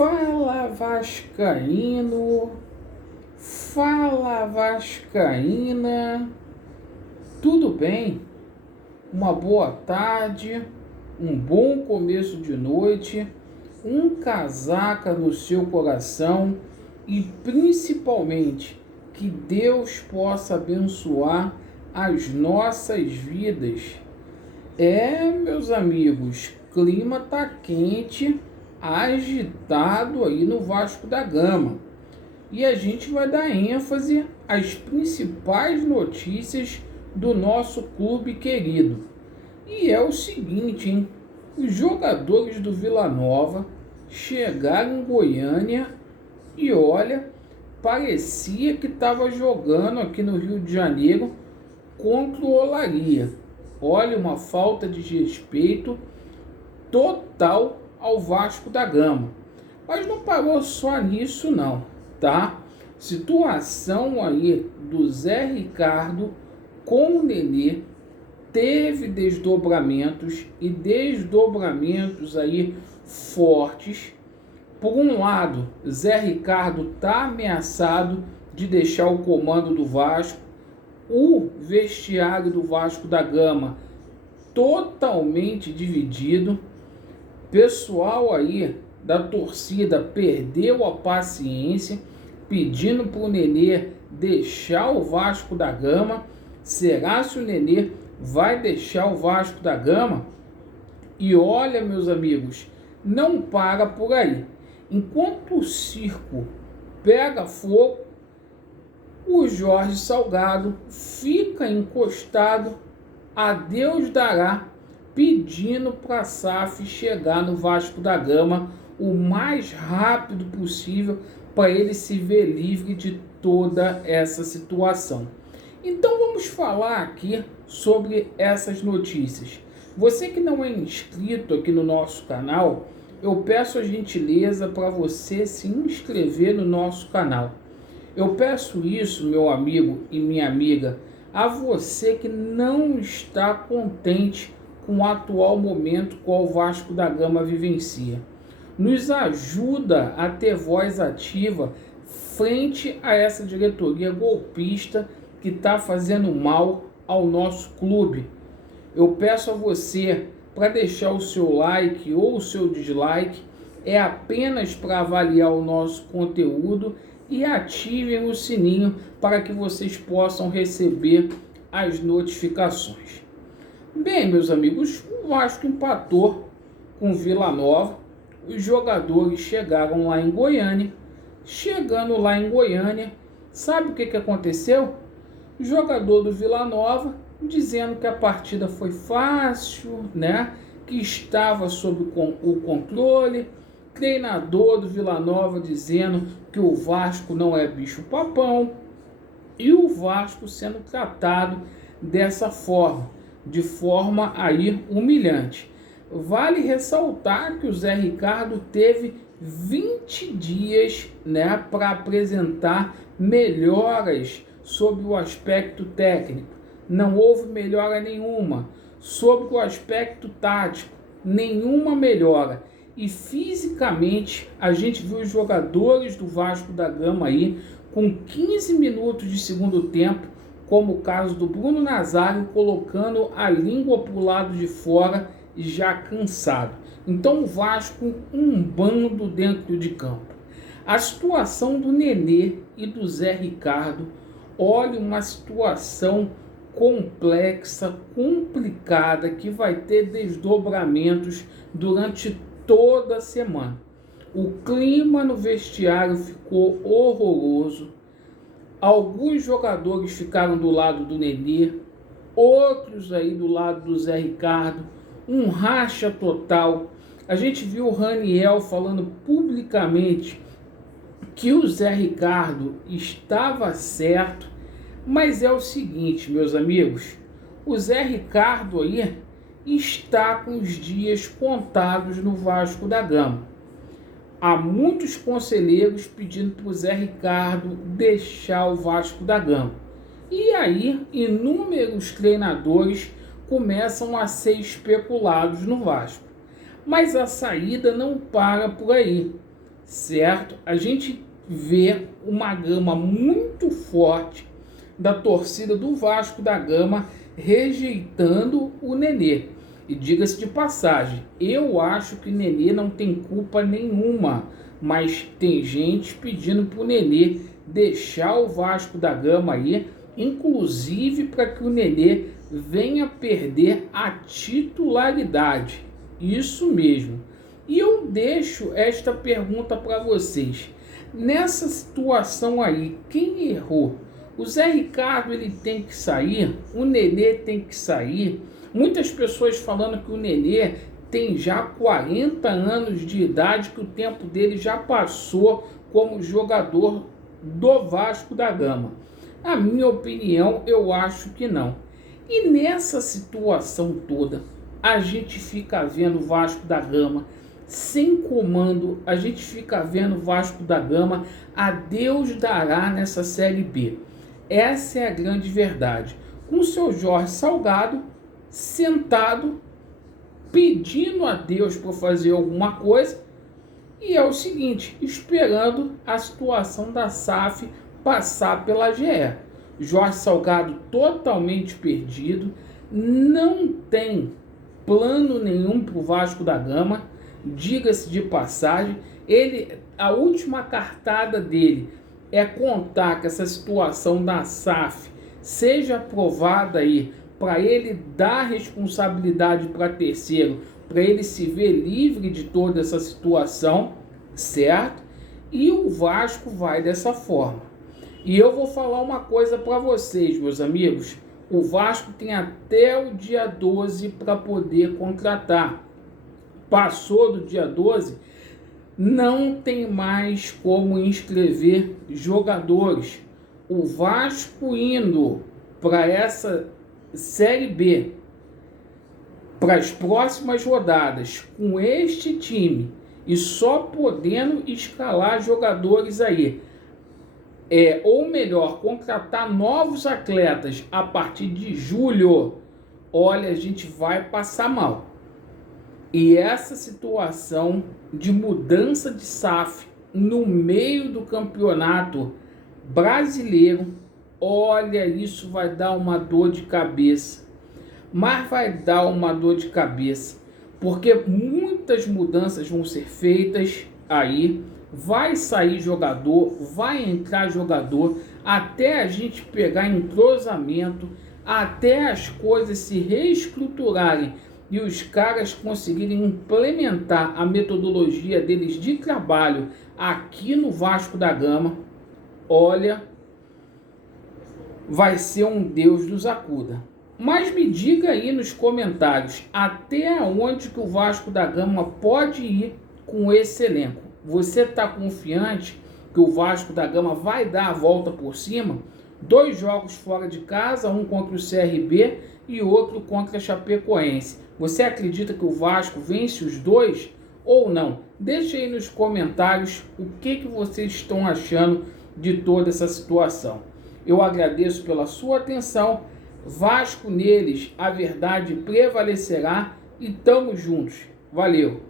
Fala Vascaíno, fala Vascaína, tudo bem? Uma boa tarde, um bom começo de noite, um casaca no seu coração e principalmente que Deus possa abençoar as nossas vidas. Meus amigos, clima tá quente, agitado aí no Vasco da Gama. E a gente vai dar ênfase às principais notícias do nosso clube querido. E é o seguinte, hein? Os jogadores do Vila Nova chegaram em Goiânia e olha, parecia que estava jogando aqui no Rio de Janeiro contra o Olaria. Olha, uma falta de respeito total ao Vasco da Gama. Mas não parou só nisso não, tá? Situação aí do Zé Ricardo com o Nenê teve desdobramentos aí fortes. Por um lado, Zé Ricardo tá ameaçado de deixar o comando do Vasco. O vestiário do Vasco da Gama totalmente dividido. Pessoal aí da torcida perdeu a paciência, pedindo para o Nenê deixar o Vasco da Gama. Será que o Nenê vai deixar o Vasco da Gama? E olha, meus amigos, não para por aí. Enquanto o circo pega fogo, o Jorge Salgado fica encostado a Deus dará, pedindo para a SAF chegar no Vasco da Gama o mais rápido possível para ele se ver livre de toda essa situação. Então vamos falar aqui sobre essas notícias. Você que não é inscrito aqui no nosso canal, eu peço a gentileza para você se inscrever no nosso canal. Eu peço isso, meu amigo e minha amiga, a você que não está contente com o atual momento qual o Vasco da Gama vivencia. Nos ajuda a ter voz ativa frente a essa diretoria golpista que está fazendo mal ao nosso clube. Eu peço a você para deixar o seu like ou o seu dislike, é apenas para avaliar o nosso conteúdo e ativem o sininho para que vocês possam receber as notificações. Bem, meus amigos, o Vasco empatou com o Vila Nova. Os jogadores chegaram lá em Goiânia. Chegando lá em Goiânia, sabe o que aconteceu? O jogador do Vila Nova dizendo que a partida foi fácil, né? Que estava sob o controle. Treinador do Vila Nova dizendo que o Vasco não é bicho-papão. E o Vasco sendo tratado dessa forma, de forma aí humilhante. Vale ressaltar que o Zé Ricardo teve 20 dias, né, para apresentar melhoras sobre o aspecto técnico. Não houve melhora nenhuma. Sobre o aspecto tático, nenhuma melhora. E fisicamente, a gente viu os jogadores do Vasco da Gama aí com 15 minutos de segundo tempo, como o caso do Bruno Nazário, colocando a língua para o lado de fora, já cansado. Então o Vasco, um bando dentro de campo. A situação do Nenê e do Zé Ricardo, olha, uma situação complexa, complicada, que vai ter desdobramentos durante toda a semana. O clima no vestiário ficou horroroso. Alguns jogadores ficaram do lado do Nenê, outros aí do lado do Zé Ricardo. Um racha total. A gente viu o Raniel falando publicamente que o Zé Ricardo estava certo. Mas é o seguinte, meus amigos, o Zé Ricardo aí está com os dias contados no Vasco da Gama. Há muitos conselheiros pedindo para o Zé Ricardo deixar o Vasco da Gama. E aí, inúmeros treinadores começam a ser especulados no Vasco. Mas a saída não para por aí. certo? A gente vê uma gama muito forte da torcida do Vasco da Gama rejeitando o Nenê. E diga-se de passagem, eu acho que o Nenê não tem culpa nenhuma, mas tem gente pedindo para o Nenê deixar o Vasco da Gama aí, inclusive para que o Nenê venha perder a titularidade. Isso mesmo. E eu deixo esta pergunta para vocês. Nessa situação aí, quem errou? O Zé Ricardo ele tem que sair, o Nenê tem que sair. Muitas pessoas falando que o Nenê tem já 40 anos de idade, que o tempo dele já passou como jogador do Vasco da Gama. Na minha opinião, eu acho que não. E nessa situação toda, a gente fica vendo o Vasco da Gama sem comando, a gente fica vendo o Vasco da Gama a Deus dará nessa Série B. Essa é a grande verdade. Com o seu Jorge Salgado sentado, pedindo a Deus para fazer alguma coisa, e é o seguinte, esperando a situação da SAF passar pela GE. Jorge Salgado totalmente perdido, não tem plano nenhum para o Vasco da Gama, diga-se de passagem, a última cartada dele é contar que essa situação da SAF seja aprovada aí, para ele dar responsabilidade para terceiro, para ele se ver livre de toda essa situação, certo? E o Vasco vai dessa forma. E eu vou falar uma coisa para vocês, meus amigos. O Vasco tem até o dia 12 para poder contratar. Passou do dia 12, não tem mais como inscrever jogadores. O Vasco indo para essa Série B, para as próximas rodadas, com este time e só podendo escalar jogadores aí, ou melhor, contratar novos atletas a partir de julho, olha, a gente vai passar mal. E essa situação de mudança de SAF no meio do campeonato brasileiro, olha, isso vai dar uma dor de cabeça. Mas vai dar uma dor de cabeça, porque muitas mudanças vão ser feitas aí, vai sair jogador, vai entrar jogador, até a gente pegar entrosamento, até as coisas se reestruturarem e os caras conseguirem implementar a metodologia deles de trabalho aqui no Vasco da Gama, olha, vai ser um Deus nos acuda. Mas me diga aí nos comentários, até onde que o Vasco da Gama pode ir com esse elenco? Você está confiante que o Vasco da Gama vai dar a volta por cima? 2 jogos fora de casa, um contra o CRB e outro contra a Chapecoense. Você acredita que o Vasco vence os 2 ou não? Deixe aí nos comentários o que vocês estão achando de toda essa situação. Eu agradeço pela sua atenção. Vasco neles, a verdade prevalecerá e tamo juntos. Valeu!